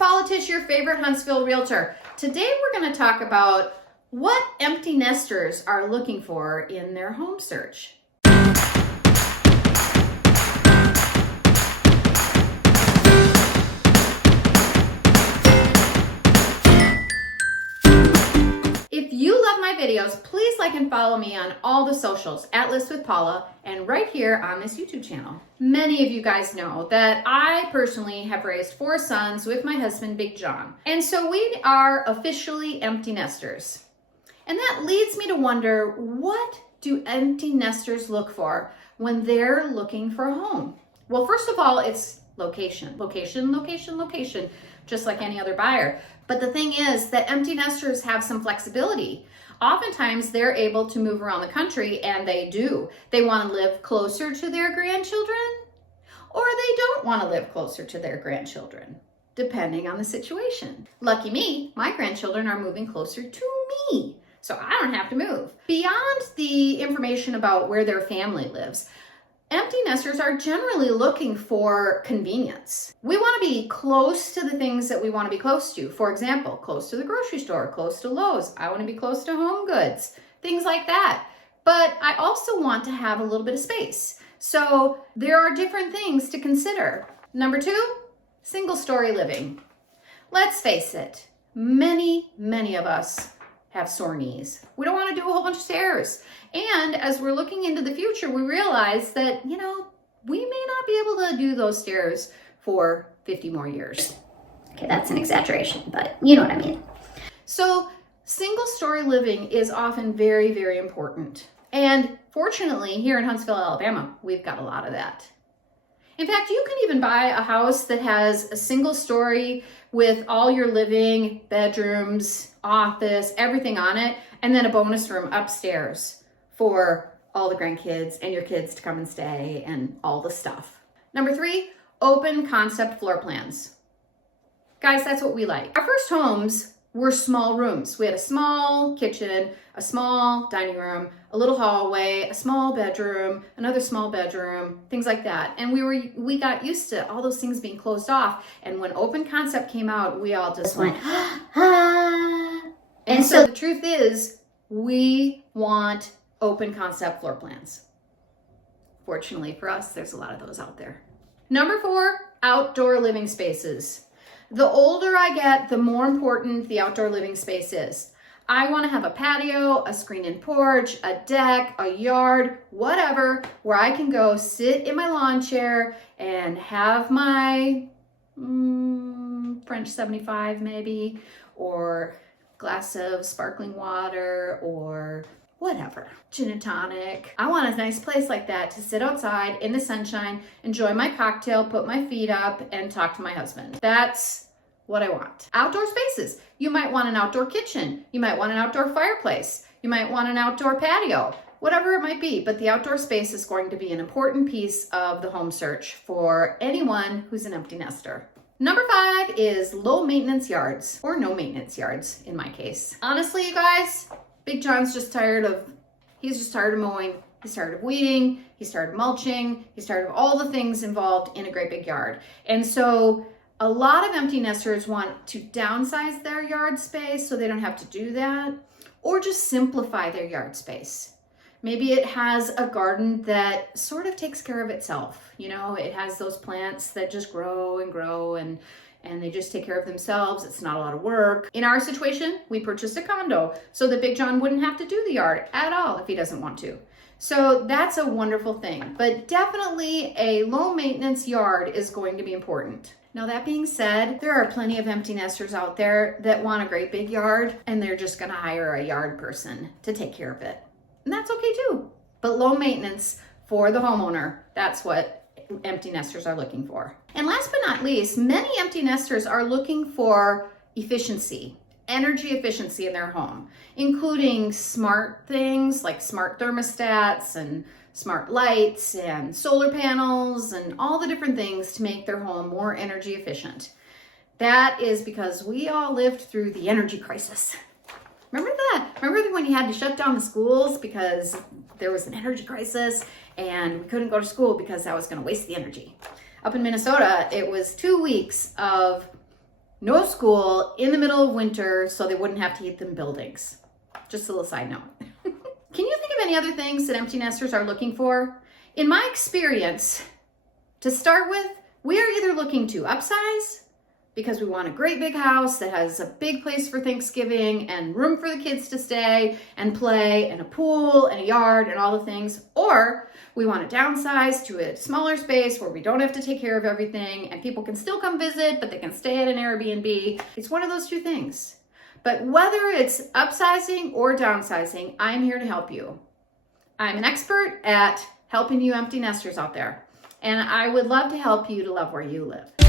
Paula Tish, your favorite Huntsville realtor. Today we're going to talk about what empty nesters are looking for in their home search. If you love my videos, please like and follow me on all the socials at List with Paula and right here on this YouTube channel. Many of you guys know that I personally have raised 4 sons with my husband, Big John. And so we are officially empty nesters. And that leads me to wonder, what do empty nesters look for when they're looking for a home? Well, first of all, it's location, location, location, location, just like any other buyer. But the thing is that empty nesters have some flexibility. Oftentimes they're able to move around the country, and they do. They want to live closer to their grandchildren, or they don't want to live closer to their grandchildren, depending on the situation. Lucky me, my grandchildren are moving closer to me, so I don't have to move. Beyond the information about where their family lives, empty nesters are generally looking for convenience. We want to be close to the things that we want to be close to. For example, close to the grocery store, close to Lowe's. I want to be close to Home Goods, things like that. But I also want to have a little bit of space. So there are different things to consider. Number 2, single story living. Let's face it, many of us have sore knees. We don't want to do a whole bunch of stairs. And as we're looking into the future, we realize that, we may not be able to do those stairs for 50 more years. Okay, that's an exaggeration, but you know what I mean. So single story living is often very, very important. And fortunately, here in Huntsville, Alabama, we've got a lot of that. In fact, you can even buy a house that has a single story with all your living, bedrooms, office, everything on it, and then a bonus room upstairs for all the grandkids and your kids to come and stay and all the stuff. Number 3, open concept floor plans. Guys, that's what we like. Our first homes were small rooms. We had a small kitchen, a small dining room, a little hallway, a small bedroom, another small bedroom, things like that. And we got used to all those things being closed off. And when open concept came out, we all just went, ah. And so the truth is, we want open concept floor plans. Fortunately for us, there's a lot of those out there. Number 4, outdoor living spaces. The older I get, the more important the outdoor living space is. I want to have a patio, a screened-in porch, a deck, a yard, whatever, where I can go sit in my lawn chair and have my French 75 maybe, or glass of sparkling water, or whatever, gin and tonic. I want a nice place like that to sit outside in the sunshine, enjoy my cocktail, put my feet up, and talk to my husband. That's what I want. Outdoor spaces. You might want an outdoor kitchen. You might want an outdoor fireplace. You might want an outdoor patio, whatever it might be. But the outdoor space is going to be an important piece of the home search for anyone who's an empty nester. Number 5 is low maintenance yards, or no maintenance yards in my case. Honestly, you guys, Big John's just tired of mowing. He's tired of weeding. He's tired of mulching. He's tired of all the things involved in a great big yard. And so a lot of empty nesters want to downsize their yard space so they don't have to do that, or just simplify their yard space. Maybe it has a garden that sort of takes care of itself. It has those plants that just grow and grow and they just take care of themselves. It's not a lot of work. In our situation, we purchased a condo so that Big John wouldn't have to do the yard at all if he doesn't want to. So that's a wonderful thing, but definitely a low maintenance yard is going to be important. Now, that being said, there are plenty of empty nesters out there that want a great big yard, and they're just going to hire a yard person to take care of it. And that's okay too. But low maintenance for the homeowner, that's what empty nesters are looking for. And last but not least, many empty nesters are looking for efficiency, energy efficiency in their home, including smart things like smart thermostats and smart lights and solar panels and all the different things to make their home more energy efficient. That is because we all lived through the energy crisis. Remember that? Remember when you had to shut down the schools because there was an energy crisis and we couldn't go to school because that was going to waste the energy? Up in Minnesota, it was 2 weeks of no school in the middle of winter so they wouldn't have to heat them buildings. Just a little side note. Can you think of any other things that empty nesters are looking for? In my experience, to start with, we are either looking to upsize because we want a great big house that has a big place for Thanksgiving and room for the kids to stay and play and a pool and a yard and all the things, or we want to downsize to a smaller space where we don't have to take care of everything and people can still come visit, but they can stay at an Airbnb. It's one of those two things. But whether it's upsizing or downsizing, I'm here to help you. I'm an expert at helping you empty nesters out there, and I would love to help you to love where you live.